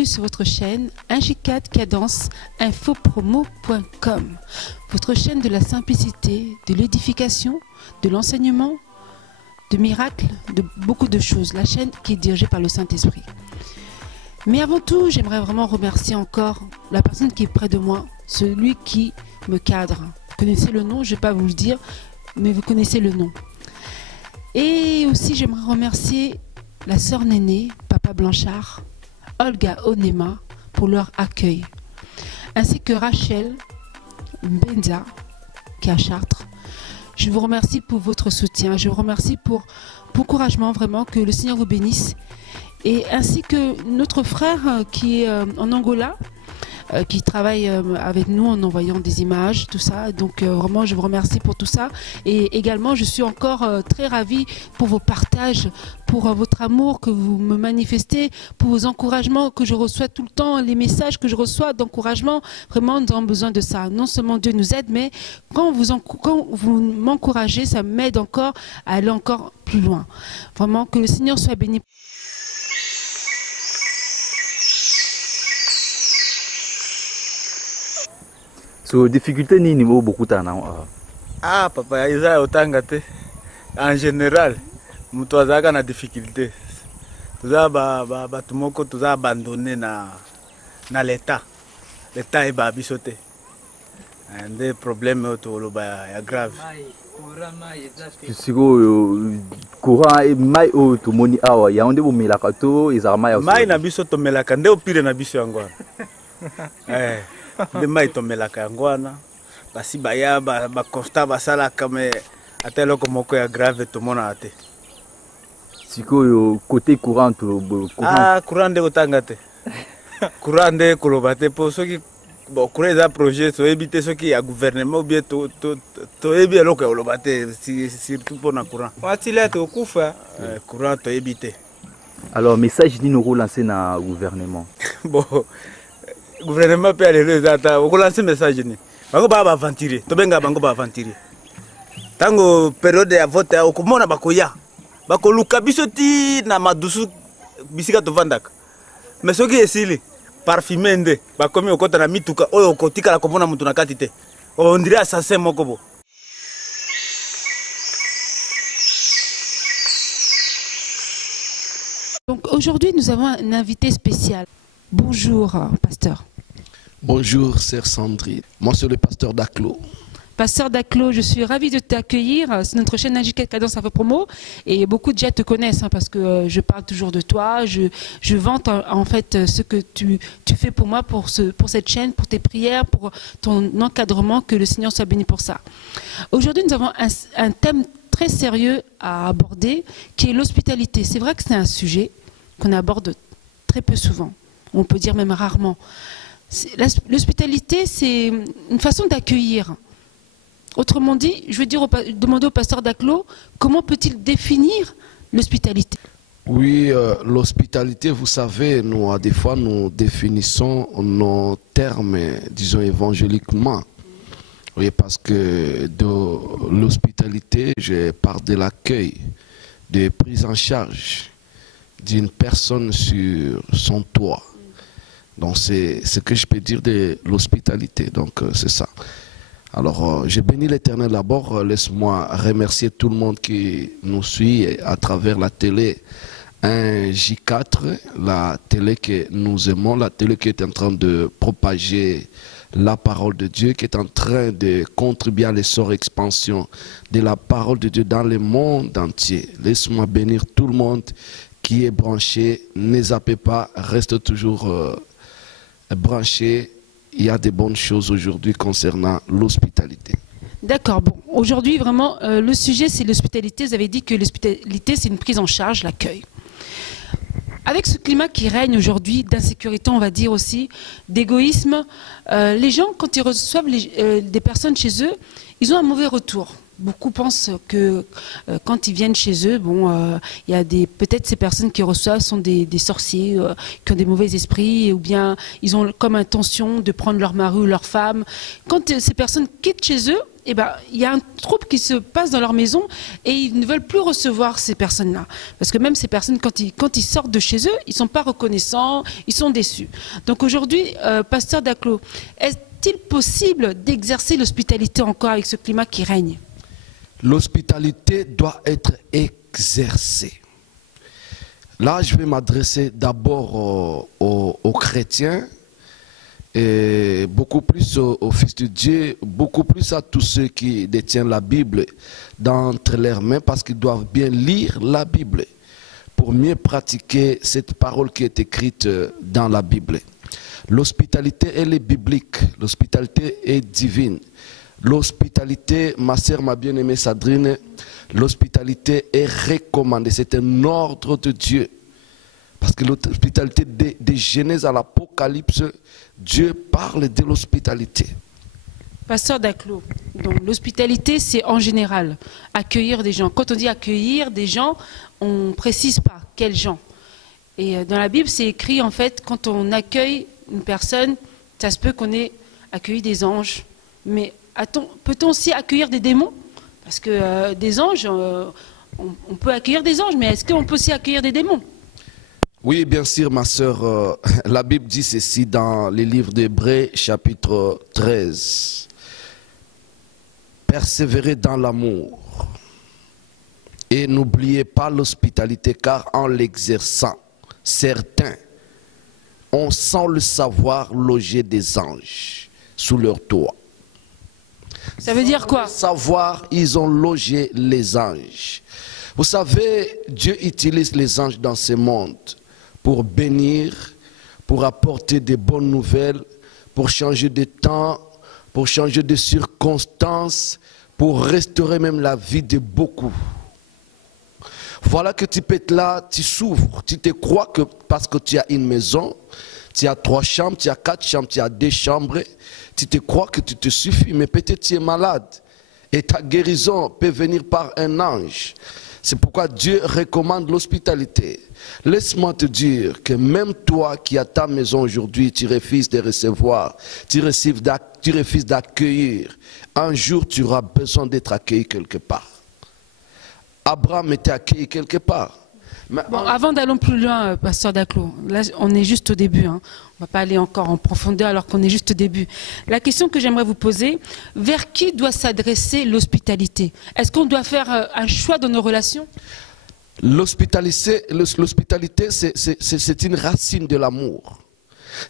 bienvenue sur votre chaîne 1J4 Cadence infopromo.com, votre chaîne de la simplicité, de l'édification, de l'enseignement, de miracles, de beaucoup de choses. La chaîne qui est dirigée par le Saint-Esprit. Mais avant tout, j'aimerais vraiment remercier encore la personne qui est près de moi, celui qui me cadre. Vous connaissez le nom, je ne vais pas vous le dire, mais vous connaissez le nom. Et aussi, j'aimerais remercier la sœur Néné, Papa Blanchard, Olga Onema pour leur accueil, ainsi que Rachel Benza qui est à Chartres. Je vous remercie pour votre soutien, je vous remercie pour l'encouragement, vraiment, que le Seigneur vous bénisse, et ainsi que notre frère qui est en Angola, qui travaille avec nous en envoyant des images, tout ça. Donc vraiment, je vous remercie pour tout ça. Et également, je suis encore très ravie pour vos partages, pour votre amour que vous me manifestez, pour vos encouragements que je reçois tout le temps, les messages que je reçois d'encouragement. Vraiment, nous avons besoin de ça. Non seulement Dieu nous aide, mais quand vous m'encouragez, ça m'aide encore à aller encore plus loin. Vraiment, que le Seigneur soit béni. So difficulté ni niveau beaucoup tana. Ah papa, isa otangate. En général, mtu azaka na difficulté. Tuza ba tumoko tuza abandonné na l'état. L'état est ba bisoté. Des problèmes autoloba ya grave. Siko courant et mai o to moni awa ya onde bo melaka to izarma ya. Mai na biso to melaka nde opire na biso yango. De mai tomelaka yango wana basi baya ba constat basalaka me ata eloko moko ya grave tomona te. Sikoyo côté courant courant nde kotanga te. Courant nde koloba te po soki bon courant eza projet toyebi te soki ya gouvernement ou bien toyebi eloko ya koloba te, surtout mpona courant watila tokufa courant toyebi te. Alors message nini okolancer na gouvernement? Bon gouvernement peut aller les attaques, on lance message ni. Bango ba aventurer, to benga bango ba aventurer. Tango période ya vote ya okomona bakoya. Bakoluka biso ti na madusu bisika to vandaka. Mais soki esili parfumé nde bakomi okota na mituka oyo okotika la komona mutu na kati te. On dirait assassin moko bo. Donc aujourd'hui, nous avons un invité spécial. Bonjour, pasteur. Bonjour, sœur Sandrine. Moi, c'est le pasteur Daclo. Pasteur Daclo, je suis ravie de t'accueillir sur notre chaîne 1J4 Cadence Infopromo. Et beaucoup de gens te connaissent parce que je parle toujours de toi. Je vante en fait ce que tu fais pour moi, pour cette chaîne, pour tes prières, pour ton encadrement. Que le Seigneur soit béni pour ça. Aujourd'hui, nous avons un thème très sérieux à aborder qui est l'hospitalité. C'est vrai que c'est un sujet qu'on aborde très peu souvent. On peut dire même rarement. L'hospitalité, c'est une façon d'accueillir. Autrement dit, je veux demander au pasteur Daclo, comment peut-il définir l'hospitalité? Oui, l'hospitalité, vous savez, nous, des fois, nous définissons nos termes, disons, évangéliquement. Oui, parce que de l'hospitalité, je parle de l'accueil, de prise en charge d'une personne sur son toit. Donc c'est ce que je peux dire de l'hospitalité. Donc c'est ça. Alors je bénis l'Éternel d'abord. Laisse-moi remercier tout le monde qui nous suit à travers la télé 1J4, la télé que nous aimons, la télé qui est en train de propager la parole de Dieu, qui est en train de contribuer à l'essor et expansion de la parole de Dieu dans le monde entier. Laisse-moi bénir tout le monde qui est branché. Ne zappez pas, reste toujours branché. Il y a des bonnes choses aujourd'hui concernant l'hospitalité. D'accord, bon. Aujourd'hui, vraiment, le sujet, c'est l'hospitalité. Vous avez dit que l'hospitalité, c'est une prise en charge, l'accueil. Avec ce climat qui règne aujourd'hui, d'insécurité, on va dire aussi, d'égoïsme, les gens, quand ils reçoivent des personnes chez eux, ils ont un mauvais retour. Beaucoup pensent que quand ils viennent chez eux, bon, il y a peut-être ces personnes qui reçoivent sont des sorciers, qui ont des mauvais esprits, ou bien ils ont comme intention de prendre leur mari ou leur femme. Quand ces personnes quittent chez eux eh ben, il y a un trouble qui se passe dans leur maison et ils ne veulent plus recevoir ces personnes-là. Parce que même ces personnes, quand ils sortent de chez eux, ils ne sont pas reconnaissants, ils sont déçus. Donc aujourd'hui, pasteur Daclos, est-il possible d'exercer l'hospitalité encore avec ce climat qui règne? L'hospitalité doit être exercée. Là, je vais m'adresser d'abord aux chrétiens, et beaucoup plus aux fils de Dieu, beaucoup plus à tous ceux qui détiennent la Bible d'entre leurs mains, parce qu'ils doivent bien lire la Bible pour mieux pratiquer cette parole qui est écrite dans la Bible. L'hospitalité, elle est biblique, l'hospitalité est divine. L'hospitalité, ma sœur, ma bien-aimée Sandrine, l'hospitalité est recommandée, c'est un ordre de Dieu. Parce que l'hospitalité, de Genèse à l'Apocalypse, Dieu parle de l'hospitalité. Pasteur Daclos, donc l'hospitalité, c'est en général accueillir des gens. Quand on dit accueillir des gens, on ne précise pas quels gens. Et dans la Bible, c'est écrit, en fait, quand on accueille une personne, ça se peut qu'on ait accueilli des anges. Mais peut-on aussi accueillir des démons? Parce que des anges, on peut accueillir des anges, mais est-ce qu'on peut aussi accueillir des démons? Oui, bien sûr, ma sœur. La Bible dit ceci dans les livres d'Hébreux, chapitre 13. Persévérez dans l'amour et n'oubliez pas l'hospitalité, car en l'exerçant, certains ont sans le savoir logé des anges sous leur toit. Ça veut dire quoi? Sans le savoir, ils ont logé les anges. Vous savez, Dieu utilise les anges dans ce monde pour bénir, pour apporter des bonnes nouvelles, pour changer de temps, pour changer de circonstances, pour restaurer même la vie de beaucoup. Voilà que tu peux être là, tu souffres, tu te crois que parce que tu as une maison, tu as 3 chambres, tu as 4 chambres, tu as 2 chambres, tu te crois que tu te suffis, mais peut-être tu es malade et ta guérison peut venir par un ange. C'est pourquoi Dieu recommande l'hospitalité. Laisse-moi te dire que même toi qui as ta maison aujourd'hui, tu refuses de recevoir, tu refuses d'accueillir. Un jour, tu auras besoin d'être accueilli quelque part. Abraham était accueilli quelque part. Mais bon, avant d'aller plus loin, pasteur Daclos, là on est juste au début, hein. On ne va pas aller encore en profondeur alors qu'on est juste au début. La question que j'aimerais vous poser, vers qui doit s'adresser l'hospitalité? Est-ce qu'on doit faire un choix dans nos relations? L'hospitalité, c'est une racine de l'amour.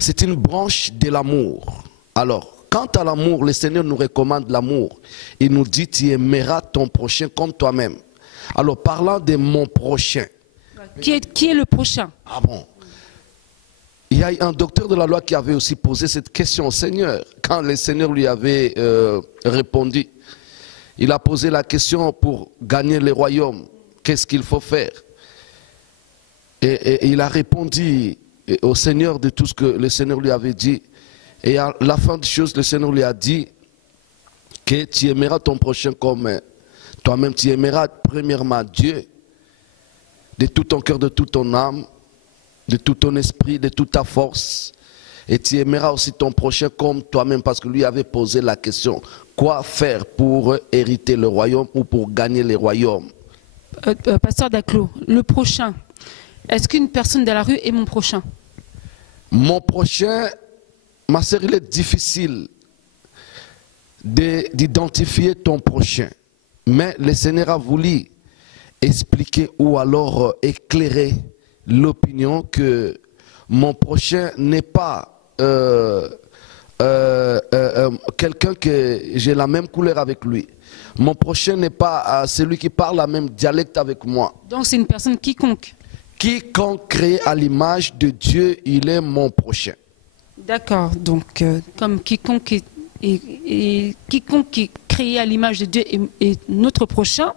C'est une branche de l'amour. Alors, quant à l'amour, le Seigneur nous recommande l'amour. Il nous dit, tu aimeras ton prochain comme toi-même. Alors, parlant de mon prochain. Qui est le prochain? Ah bon? Il y a un docteur de la loi qui avait aussi posé cette question au Seigneur. Quand le Seigneur lui avait répondu, il a posé la question pour gagner le royaume. Qu'est-ce qu'il faut faire? Et il a répondu au Seigneur de tout ce que le Seigneur lui avait dit. Et à la fin des choses, le Seigneur lui a dit que tu aimeras ton prochain comme toi-même. Tu aimeras premièrement Dieu de tout ton cœur, de toute ton âme, de tout ton esprit, de toute ta force. Et tu aimeras aussi ton prochain comme toi-même, parce que lui avait posé la question, quoi faire pour hériter le royaume ou pour gagner le royaume? Pasteur Daclos, le prochain, est-ce qu'une personne dans la rue est mon prochain? Mon prochain, ma sœur, il est difficile d'identifier ton prochain. Mais le Seigneur a voulu expliquer ou alors éclairer l'opinion que mon prochain n'est pas quelqu'un que j'ai la même couleur avec lui. Mon prochain n'est pas celui qui parle la même dialecte avec moi. Donc c'est une personne quiconque. Quiconque créé à l'image de Dieu, il est mon prochain. D'accord, donc comme quiconque quiconque qui est créé à l'image de Dieu est notre prochain.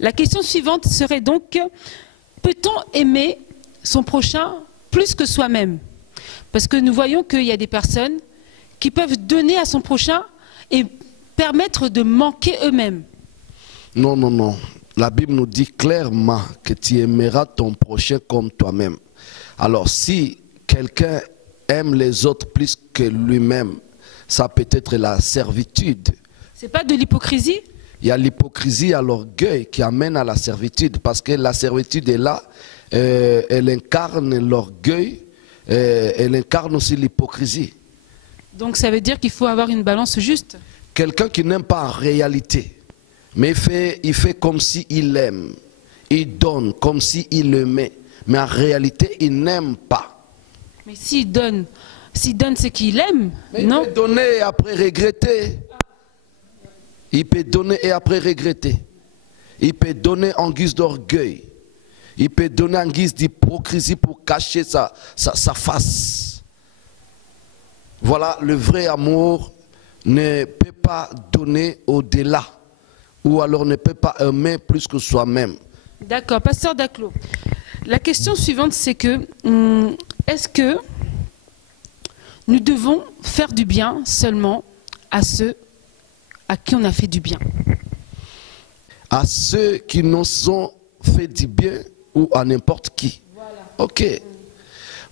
La question suivante serait donc, peut-on aimer son prochain plus que soi-même? Parce que nous voyons qu'il y a des personnes qui peuvent donner à son prochain et permettre de manquer eux-mêmes. Non, non, non. La Bible nous dit clairement que tu aimeras ton prochain comme toi-même. Alors si quelqu'un aime les autres plus que lui-même, ça peut être la servitude C'est pas de l'hypocrisie? Il y a l'hypocrisie, il y a l'orgueil qui amène à la servitude, parce que la servitude est là, elle incarne l'orgueil, elle incarne aussi l'hypocrisie. Donc ça veut dire qu'il faut avoir une balance juste. Quelqu'un qui n'aime pas en réalité, mais il fait comme s'il aime, il donne comme s'il aimait, mais en réalité il n'aime pas. Mais s'il donne ce qu'il aime, mais non? Il peut donner et après regretter. Il peut donner et après regretter. Il peut donner en guise d'orgueil. Il peut donner en guise d'hypocrisie pour cacher sa face. Voilà, le vrai amour ne peut pas donner au-delà. Ou alors ne peut pas aimer plus que soi-même. D'accord, pasteur Daclo. La question suivante, c'est que, est-ce que nous devons faire du bien seulement à ceux à qui on a fait du bien? À ceux qui nous ont fait du bien ou à n'importe qui. Voilà. Ok.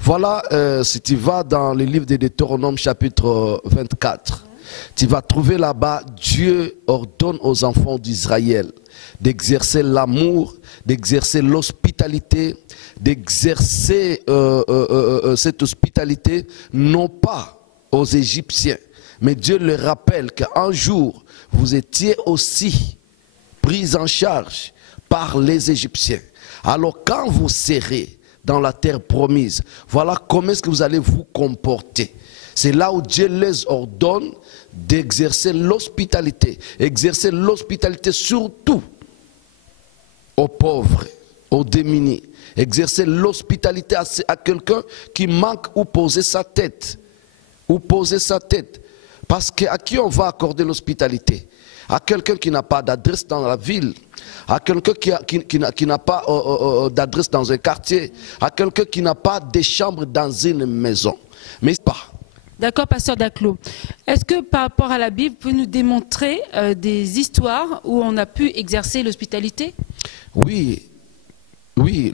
Voilà, si tu vas dans le livre de Deutéronome chapitre 24, tu vas trouver là-bas, Dieu ordonne aux enfants d'Israël d'exercer l'amour, d'exercer l'hospitalité, d'exercer cette hospitalité non pas aux Égyptiens, mais Dieu leur rappelle qu'un jour, vous étiez aussi pris en charge par les Égyptiens. Alors quand vous serez dans la terre promise, voilà comment est-ce que vous allez vous comporter. C'est là où Dieu les ordonne d'exercer l'hospitalité. Exercer l'hospitalité surtout aux pauvres, aux démunis. Exercer l'hospitalité à quelqu'un qui manque ou poser sa tête. Ou poser sa tête. Parce qu'à qui on va accorder l'hospitalité? À quelqu'un qui n'a pas d'adresse dans la ville, à quelqu'un qui n'a pas d'adresse dans un quartier, à quelqu'un qui n'a pas de chambre dans une maison. Mais pas. D'accord, pasteur Daclo. Est-ce que par rapport à la Bible, vous pouvez nous démontrer des histoires où on a pu exercer l'hospitalité? Oui. Oui,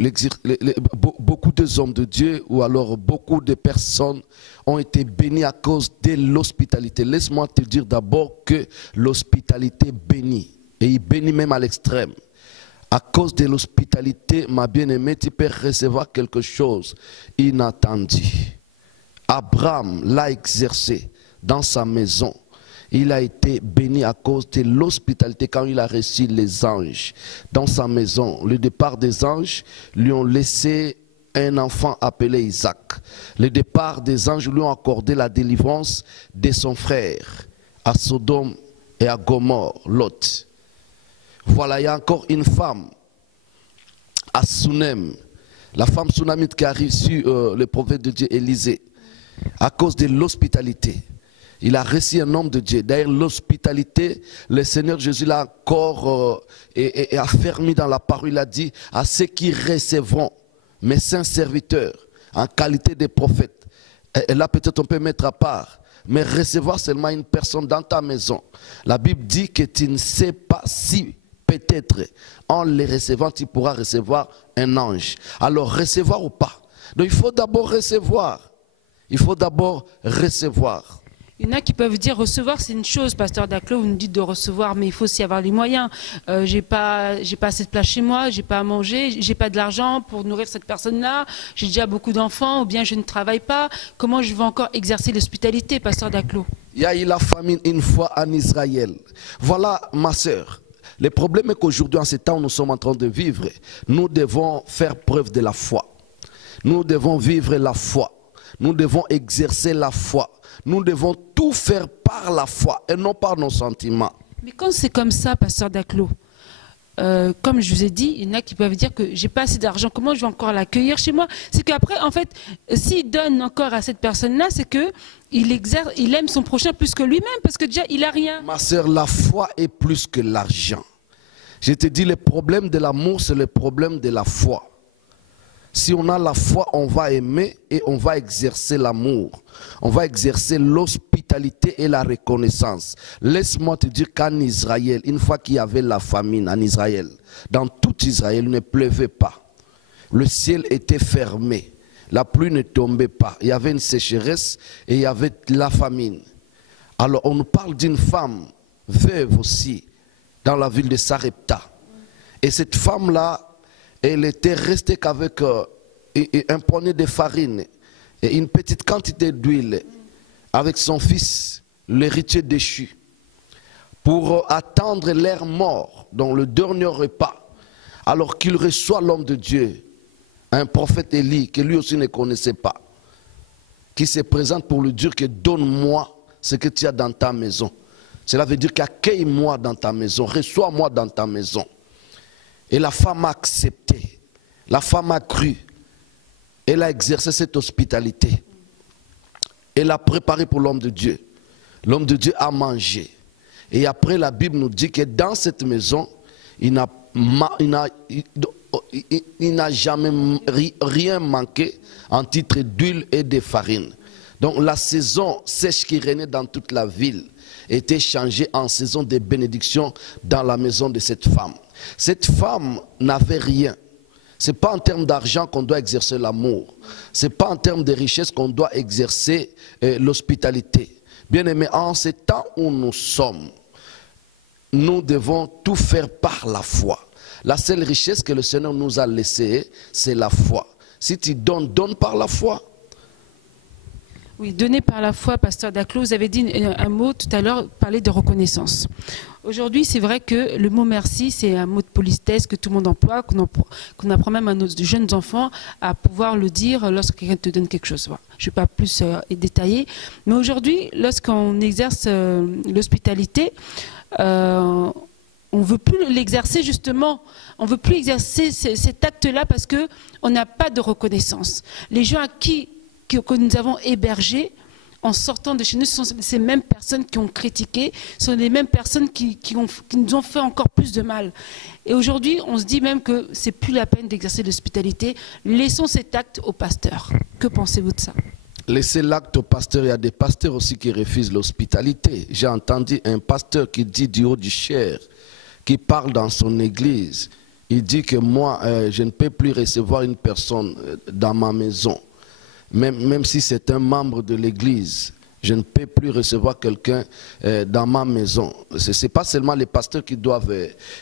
beaucoup de hommes de Dieu ou alors beaucoup de personnes ont été bénis à cause de l'hospitalité. Laisse-moi te dire d'abord que l'hospitalité bénit. Et il bénit même à l'extrême. À cause de l'hospitalité, ma bien-aimée, tu peux recevoir quelque chose inattendu. Abraham l'a exercé dans sa maison. Il a été béni à cause de l'hospitalité quand il a reçu les anges dans sa maison. Le départ des anges lui ont laissé un enfant appelé Isaac. Le départ des anges lui ont accordé la délivrance de son frère à Sodome et à Gomorrhe, Lot. Voilà, il y a encore une femme à Sunem, la femme sunamite qui a reçu le prophète de Dieu Élisée à cause de l'hospitalité. Il a reçu un homme de Dieu. D'ailleurs, l'hospitalité, le Seigneur Jésus l'a encore et affermi dans la parole. Il a dit à ceux qui recevront mes saints serviteurs en qualité de prophètes. Et là, peut-être on peut mettre à part. Mais recevoir seulement une personne dans ta maison. La Bible dit que tu ne sais pas si peut-être en les recevant, tu pourras recevoir un ange. Alors, recevoir ou pas? Donc, il faut d'abord recevoir. Il faut d'abord recevoir. Il y en a qui peuvent dire recevoir c'est une chose, pasteur Daclo, vous nous dites de recevoir, mais il faut aussi avoir les moyens. J'ai pas assez de place chez moi, j'ai pas à manger, j'ai pas de l'argent pour nourrir cette personne-là, j'ai déjà beaucoup d'enfants, ou bien je ne travaille pas. Comment je vais encore exercer l'hospitalité, pasteur Daclo? Il y a eu la famine une fois en Israël. Voilà, ma sœur. Le problème est qu'aujourd'hui, en ce temps où nous sommes en train de vivre, nous devons faire preuve de la foi. Nous devons vivre la foi. Nous devons exercer la foi. Nous devons tout faire par la foi et non par nos sentiments. Mais quand c'est comme ça, pasteur Daclo, comme je vous ai dit, il y en a qui peuvent dire que j'ai pas assez d'argent, comment je vais encore l'accueillir chez moi? C'est qu'après, en fait, s'il donne encore à cette personne-là, c'est qu'il aime son prochain plus que lui-même, parce que déjà, il n'a rien. Ma sœur, la foi est plus que l'argent. Je te dis, le problème de l'amour, c'est le problème de la foi. Si on a la foi, on va aimer et on va exercer l'amour. On va exercer l'hospitalité et la reconnaissance. Laisse-moi te dire qu'en Israël, une fois qu'il y avait la famine en Israël, dans tout Israël, il ne pleuvait pas. Le ciel était fermé. La pluie ne tombait pas. Il y avait une sécheresse et il y avait la famine. Alors on nous parle d'une femme veuve aussi, dans la ville de Sarepta. Et cette femme-là, elle était restée qu'avec un poignet de farine et une petite quantité d'huile avec son fils, l'héritier déchu, pour attendre leur mort dans le dernier repas, alors qu'il reçoit l'homme de Dieu, un prophète Élie, que lui aussi ne connaissait pas, qui se présente pour lui dire que donne-moi ce que tu as dans ta maison. Cela veut dire qu'accueille-moi dans ta maison, reçois-moi dans ta maison. Et la femme a accepté, la femme a cru, elle a exercé cette hospitalité. Elle a préparé pour l'homme de Dieu. L'homme de Dieu a mangé. Et après, la Bible nous dit que dans cette maison, il n'a jamais rien manqué en titre d'huile et de farine. Donc la saison sèche qui régnait dans toute la ville était changée en saison de bénédiction dans la maison de cette femme. Cette femme n'avait rien. Ce n'est pas en termes d'argent qu'on doit exercer l'amour. Ce n'est pas en termes de richesse qu'on doit exercer l'hospitalité. Bien aimé, en ce temps où nous sommes, nous devons tout faire par la foi. La seule richesse que le Seigneur nous a laissée, c'est la foi. Si tu donnes, donne par la foi. Oui, donner par la foi, pasteur Daclos, vous avez dit un mot tout à l'heure, parler de reconnaissance. Aujourd'hui, c'est vrai que le mot merci, c'est un mot de politesse que tout le monde emploie, qu'on apprend même à nos jeunes enfants à pouvoir le dire lorsque quelqu'un te donne quelque chose. Voilà. Je ne vais pas plus détailler. Mais aujourd'hui, lorsqu'on exerce l'hospitalité, on ne veut plus l'exercer justement. On ne veut plus exercer cet acte-là parce qu'on n'a pas de reconnaissance. Les gens que nous avons hébergés, en sortant de chez nous, ce sont ces mêmes personnes qui ont critiqué, ce sont les mêmes personnes qui nous ont fait encore plus de mal. Et aujourd'hui, on se dit même que ce n'est plus la peine d'exercer l'hospitalité. Laissons cet acte au pasteur. Que pensez-vous de ça? Laissez l'acte au pasteur. Il y a des pasteurs aussi qui refusent l'hospitalité. J'ai entendu un pasteur qui dit du haut du chair, qui parle dans son église. Il dit que moi, je ne peux plus recevoir une personne dans ma maison. Même si c'est un membre de l'église, je ne peux plus recevoir quelqu'un dans ma maison. Ce n'est pas seulement les pasteurs qui doivent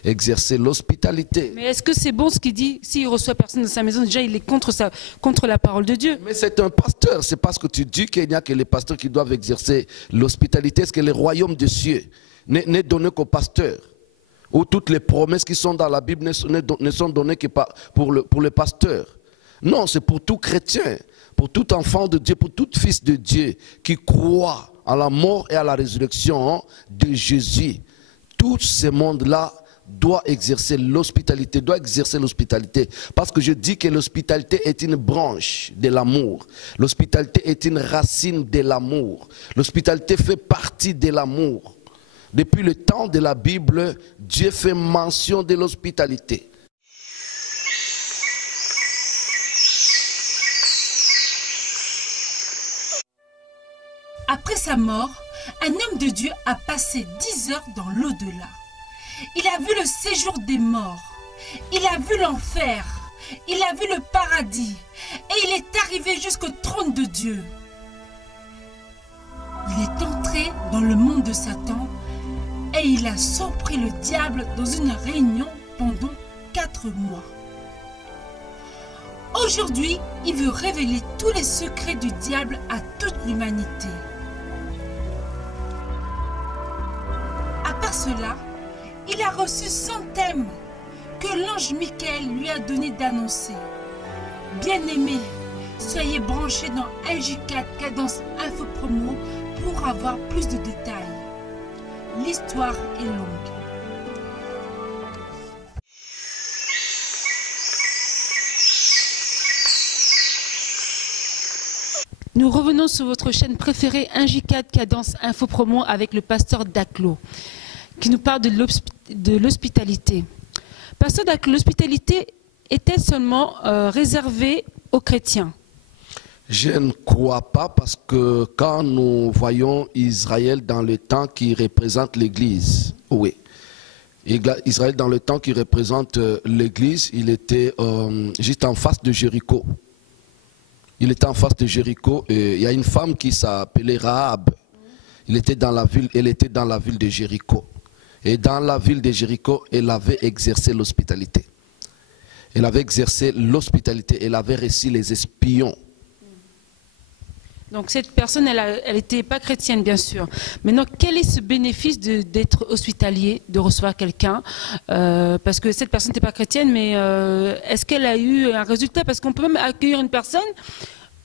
exercer l'hospitalité. Mais est-ce que c'est bon ce qu'il dit? S'il reçoit personne dans sa maison, déjà il est contre la parole de Dieu. Mais c'est un pasteur. C'est parce que tu dis qu'il n'y a que les pasteurs qui doivent exercer l'hospitalité. Est-ce que le royaume des cieux n'est donné qu'aux pasteurs? Ou toutes les promesses qui sont dans la Bible ne sont données que pour le pasteur? Non, c'est pour tout chrétien, pour tout enfant de Dieu, pour tout fils de Dieu qui croit à la mort et à la résurrection de Jésus. Tout ce monde-là doit exercer l'hospitalité, Parce que je dis que l'hospitalité est une branche de l'amour. L'hospitalité est une racine de l'amour. L'hospitalité fait partie de l'amour. Depuis le temps de la Bible, Dieu fait mention de l'hospitalité. Après sa mort, un homme de Dieu a passé 10 heures dans l'au-delà. Il a vu le séjour des morts, il a vu l'enfer, il a vu le paradis et il est arrivé jusqu'au trône de Dieu. Il est entré dans le monde de Satan et il a surpris le diable dans une réunion pendant 4 mois. Aujourd'hui, il veut révéler tous les secrets du diable à toute l'humanité. À part cela, il a reçu 100 thèmes que l'ange Michael lui a donné d'annoncer. Bien-aimés, soyez branchés dans NJ4 Cadence Info Promo pour avoir plus de détails. L'histoire est longue. Nous revenons sur votre chaîne préférée NJ4 Cadence Info Promo avec le pasteur Daclos qui nous parle de l'hospitalité. Pasteur Daclos, l'hospitalité était seulement réservée aux chrétiens? Je ne crois pas, parce que quand nous voyons Israël dans le temps qui représente l'Église, oui. Israël dans le temps qui représente l'Église, il était juste en face de Jéricho. Il était en face de Jéricho et il y a une femme qui s'appelait Rahab. Elle était dans la ville de Jéricho. Et dans la ville de Jéricho, elle avait exercé l'hospitalité. Elle avait exercé l'hospitalité, elle avait reçu les espions. Donc cette personne, elle n'était pas chrétienne, bien sûr. Maintenant, quel est ce bénéfice d'être hospitalier, de recevoir quelqu'un parce que cette personne n'était pas chrétienne, mais est-ce qu'elle a eu un résultat? Parce qu'on peut même accueillir une personne,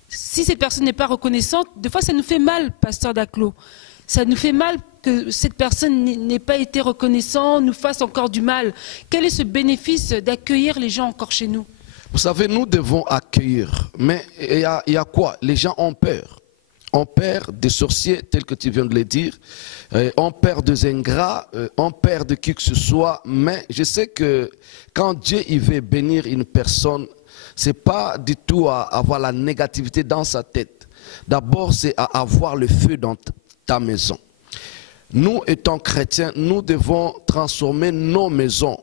si cette personne n'est pas reconnaissante, des fois ça nous fait mal, pasteur Daclos. Ça nous fait mal que cette personne n'ait pas été reconnaissante, nous fasse encore du mal. Quel est ce bénéfice d'accueillir les gens encore chez nous? Vous savez, nous devons accueillir, mais il y a quoi? Les gens ont peur. On perd des sorciers, tel que tu viens de le dire, on perd des ingrats, on perd de qui que ce soit, mais je sais que quand Dieu il veut bénir une personne, ce n'est pas du tout à avoir la négativité dans sa tête. D'abord, c'est à avoir le feu dans ta maison. Nous, étant chrétiens, nous devons transformer nos maisons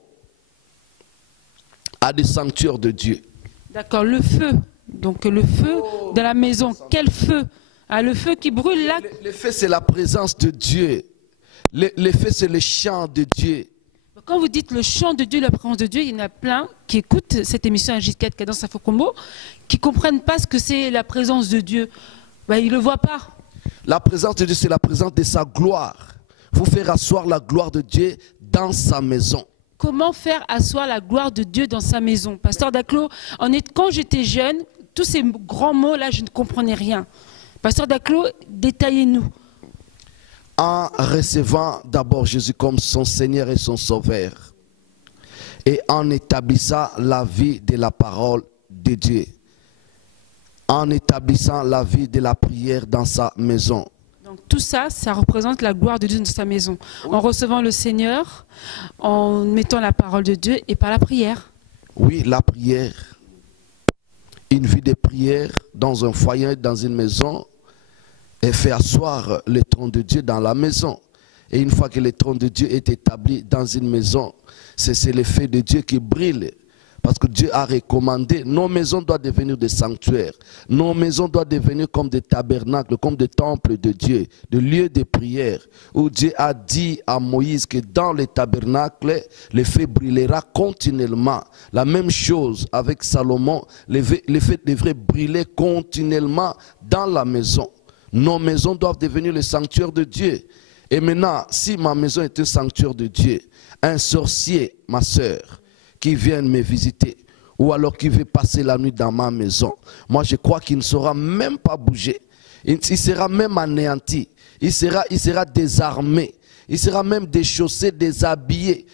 à des sanctuaires de Dieu. D'accord, le feu. Donc le feu de la maison, quel feu? Ah, le feu qui brûle là. Le feu, c'est la présence de Dieu. Le feu, c'est le chant de Dieu. Quand vous dites le chant de Dieu, la présence de Dieu, il y en a plein qui écoutent cette émission à J4 Cadence Info Combo, qui ne comprennent pas ce que c'est la présence de Dieu. Ben, ils ne le voient pas. La présence de Dieu, c'est la présence de sa gloire. Vous faire asseoir la gloire de Dieu dans sa maison. Comment faire asseoir la gloire de Dieu dans sa maison? Pasteur Daclos, quand j'étais jeune, tous ces grands mots-là, je ne comprenais rien. Pasteur Daclos, détaillez-nous. En recevant d'abord Jésus comme son Seigneur et son Sauveur, et en établissant la vie de la parole de Dieu, en établissant la vie de la prière dans sa maison. Donc tout ça, ça représente la gloire de Dieu dans sa maison. En recevant le Seigneur, en mettant la parole de Dieu et par la prière. Oui, la prière. Une vie de prière dans un foyer, dans une maison, et fait asseoir le trône de Dieu dans la maison. Et une fois que le trône de Dieu est établi dans une maison, c'est l'effet de Dieu qui brille. Parce que Dieu a recommandé, nos maisons doivent devenir des sanctuaires. Nos maisons doivent devenir comme des tabernacles, comme des temples de Dieu, des lieux de prière. Où Dieu a dit à Moïse que dans les tabernacles, le feu brûlera continuellement. La même chose avec Salomon, le feu devrait brûler continuellement dans la maison. Nos maisons doivent devenir le sanctuaire de Dieu. Et maintenant, si ma maison est un sanctuaire de Dieu, un sorcier, ma soeur, qui vient me visiter, ou alors qui veut passer la nuit dans ma maison, moi je crois qu'il ne saura même pas bouger. Il sera même anéanti. Il sera désarmé. Il sera même déchaussé, déshabillé.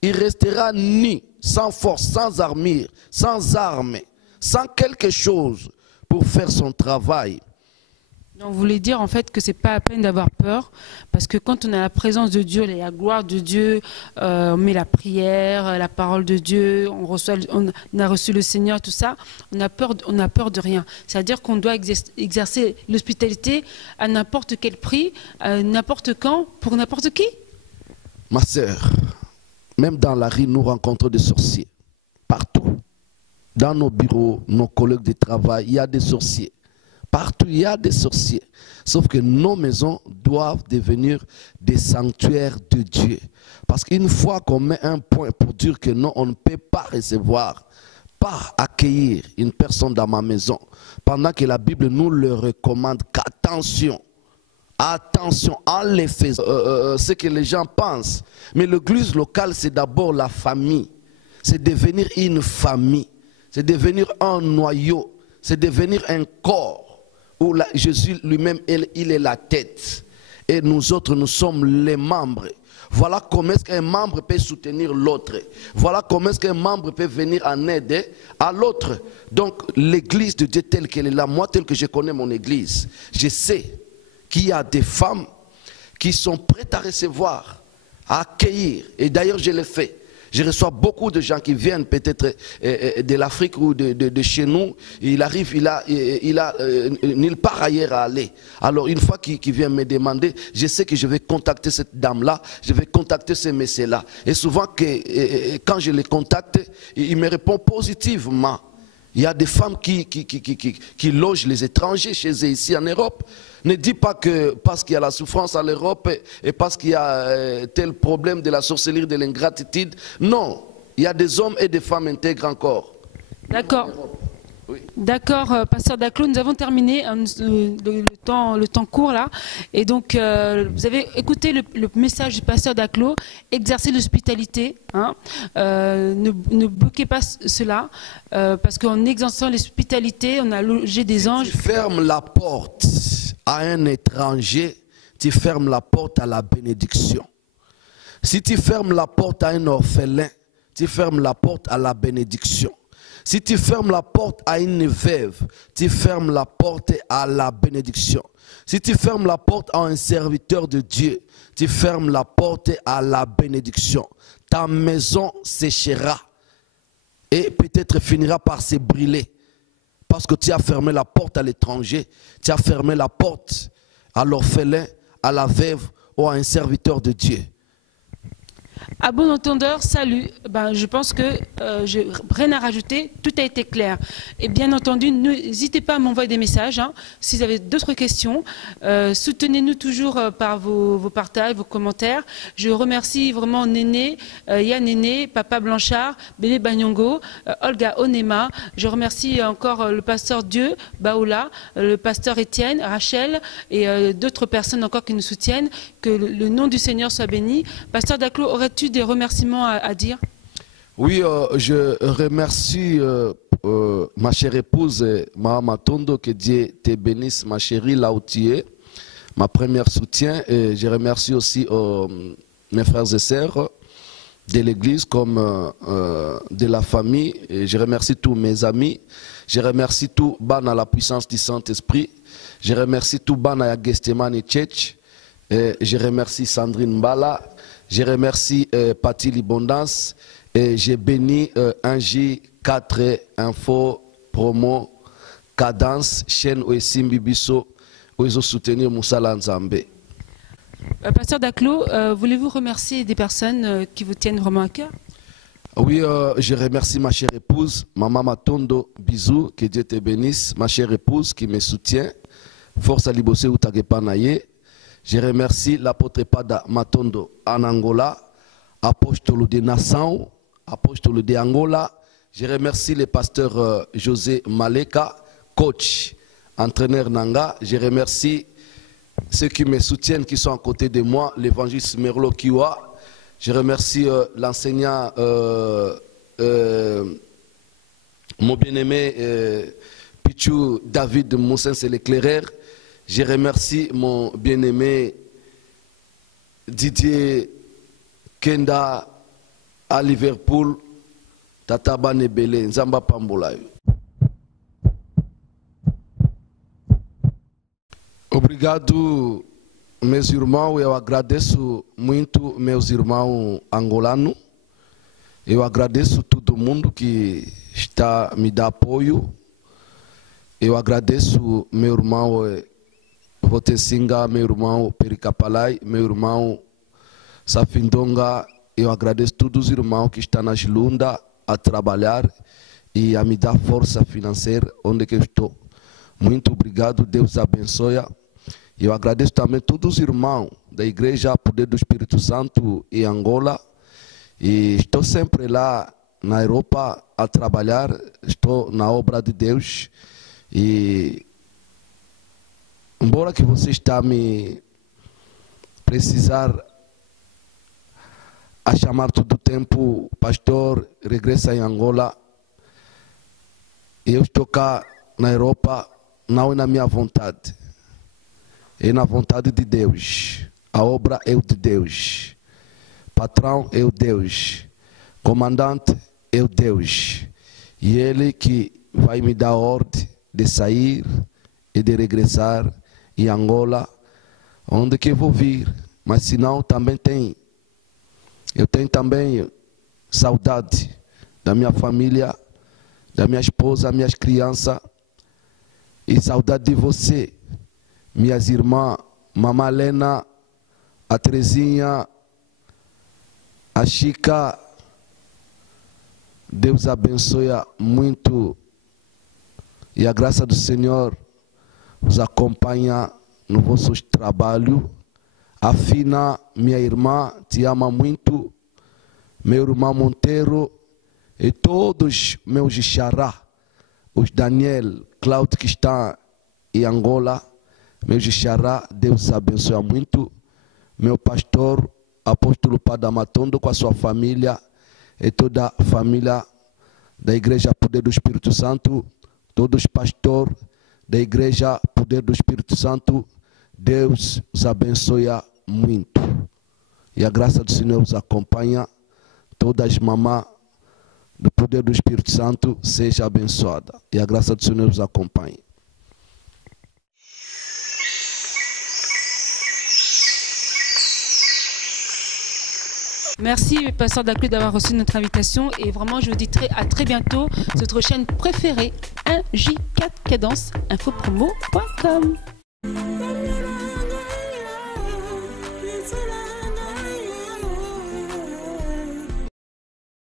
Il restera nu, sans force, sans armure, sans armes, sans quelque chose pour faire son travail. Donc vous voulez dire en fait que c'est pas la peine d'avoir peur, parce que quand on a la présence de Dieu, la gloire de Dieu, on met la prière, la parole de Dieu, on a reçu le Seigneur, tout ça, on a peur de rien. C'est-à-dire qu'on doit exercer l'hospitalité à n'importe quel prix, n'importe quand, pour n'importe qui. Ma sœur, même dans la rue, nous rencontrons des sorciers. Partout. Dans nos bureaux, nos collègues de travail, il y a des sorciers. Partout, il y a des sorciers. Sauf que nos maisons doivent devenir des sanctuaires de Dieu. Parce qu'une fois qu'on met un point pour dire que non, on ne peut pas recevoir, pas accueillir une personne dans ma maison, pendant que la Bible nous le recommande qu'attention, attention, en les faisant, ce que les gens pensent. Mais l'église locale, c'est d'abord la famille. C'est devenir une famille. C'est devenir un noyau. C'est devenir un corps. Où Jésus lui-même, il est la tête. Et nous autres, nous sommes les membres. Voilà comment est-ce qu'un membre peut soutenir l'autre. Voilà comment est-ce qu'un membre peut venir en aide à l'autre. Donc, l'église de Dieu telle qu'elle est là, moi tel que je connais mon église, je sais qu'il y a des femmes qui sont prêtes à recevoir, à accueillir. Et d'ailleurs, je le fais. Je reçois beaucoup de gens qui viennent peut-être de l'Afrique ou de chez nous. Il arrive, il a nulle part ailleurs à aller. Alors une fois qu'il vient me demander, je sais que je vais contacter cette dame-là, je vais contacter ce monsieur-là. Et souvent, quand je les contacte, il me répond positivement. Il y a des femmes qui logent les étrangers chez eux ici en Europe. Ne dis pas que parce qu'il y a la souffrance en Europe et parce qu'il y a tel problème de la sorcellerie, de l'ingratitude. Non, il y a des hommes et des femmes intègres encore. D'accord. Oui. D'accord, pasteur Daclos, nous avons terminé, le temps court là, et donc vous avez écouté le message du pasteur Daclos, exercez l'hospitalité, hein, ne bloquez pas cela, parce qu'en exerçant l'hospitalité, on a logé des anges. Tu fermes la porte à un étranger, tu fermes la porte à la bénédiction. Si tu fermes la porte à un orphelin, tu fermes la porte à la bénédiction. Si tu fermes la porte à une veuve, tu fermes la porte à la bénédiction. Si tu fermes la porte à un serviteur de Dieu, tu fermes la porte à la bénédiction. Ta maison séchera et peut-être finira par se brûler. Parce que tu as fermé la porte à l'étranger, tu as fermé la porte à l'orphelin, à la veuve ou à un serviteur de Dieu. À bon entendeur, salut. Ben, je pense que j'ai rien à rajouter, tout a été clair. Et bien entendu, n'hésitez pas à m'envoyer des messages, hein, si vous avez d'autres questions. Soutenez-nous toujours par vos partages, vos commentaires. Je remercie vraiment Néné, Yann Néné, Papa Blanchard, Bélé Bagnongo, Olga Onema. Je remercie encore le pasteur Dieu, Baoula, le pasteur Étienne, Rachel et d'autres personnes encore qui nous soutiennent. Que le nom du Seigneur soit béni. Pasteur Daclos, aurais-tu des remerciements à dire? Oui, je remercie ma chère épouse, Mahama Tondo, que Dieu te bénisse, ma chérie, là où tu es, ma première soutien. Et je remercie aussi mes frères et sœurs de l'église comme de la famille. Et je remercie tous mes amis. Je remercie tout Bana la puissance du Saint-Esprit. Je remercie tout Bana ya Gestemani Church. Je remercie Sandrine Mbala. Je remercie Patti Libondance et j'ai béni Angie 4 Info Promo Cadence chaîne Oesimbi Bisso où ils ont soutenu Moussa Nzambe. Pasteur Daclos, voulez-vous remercier des personnes qui vous tiennent vraiment à cœur? Oui, je remercie ma chère épouse, Maman Matondo, bisous, que Dieu te bénisse, ma chère épouse qui me soutient, force à Libosé ou Tagepanaye. Je remercie l'apôtre Pada Matondo en Angola, apôtre de Nassau, apôtre de Angola. Je remercie le pasteur José Maleka, coach, entraîneur Nanga. Je remercie ceux qui me soutiennent, qui sont à côté de moi, l'évangéliste Merlo Kiwa. Je remercie l'enseignant, mon bien-aimé Pichou David Moussens l'éclaireur. Je remercie mon bien-aimé Didier Kenda à Liverpool, Tataba Nebele, Nzamba Pambolayo. Obrigado, meus irmãos. Eu agradeço muito meus irmãos angolanos. Eu agradeço todo mundo que está me dando apoio. Eu agradeço meu irmão Votesinga, meu irmão Pericapalai, meu irmão Safindonga. Eu agradeço todos os irmãos que estão nas lundas a trabalhar e a me dar força financeira onde que eu estou. Muito obrigado, Deus abençoe. Eu agradeço também todos os irmãos da Igreja Poder do Espírito Santo em Angola. E estou sempre lá na Europa a trabalhar, estou na obra de Deus. E embora que você está me precisar a chamar todo o tempo, pastor, regressa em Angola. Eu estou cá na Europa, não é na minha vontade, é na vontade de Deus. A obra é o de Deus, patrão é o Deus, comandante é o Deus, e Ele que vai me dar ordem de sair e de regressar em Angola, onde que eu vou vir. Mas se não, também eu tenho também saudade da minha família, da minha esposa, minhas crianças, e saudade de você, minhas irmãs, Mamã Lena, a Terezinha, a Chica. Deus abençoe muito E a graça do Senhor os acompanha no vosso trabalho. Afina, minha irmã, te ama muito. Meu irmão Monteiro e todos meus xará, os Daniel, Cláudio que está em Angola, meus xará, Deus abençoe muito. Meu pastor, apóstolo Padre Matondo com a sua família e toda a família da Igreja Poder do Espírito Santo, todos pastores da Igreja Poder do Espírito Santo, Deus os abençoe muito. E a graça do Senhor os acompanha. Todas as mamães do Poder do Espírito Santo seja abençoada. E a graça do Senhor os acompanhe. Merci, Pasteur Daclu, d'avoir reçu notre invitation. Et vraiment, je vous dis à très bientôt sur votre chaîne préférée, 1J4 Cadence, infopromo.com.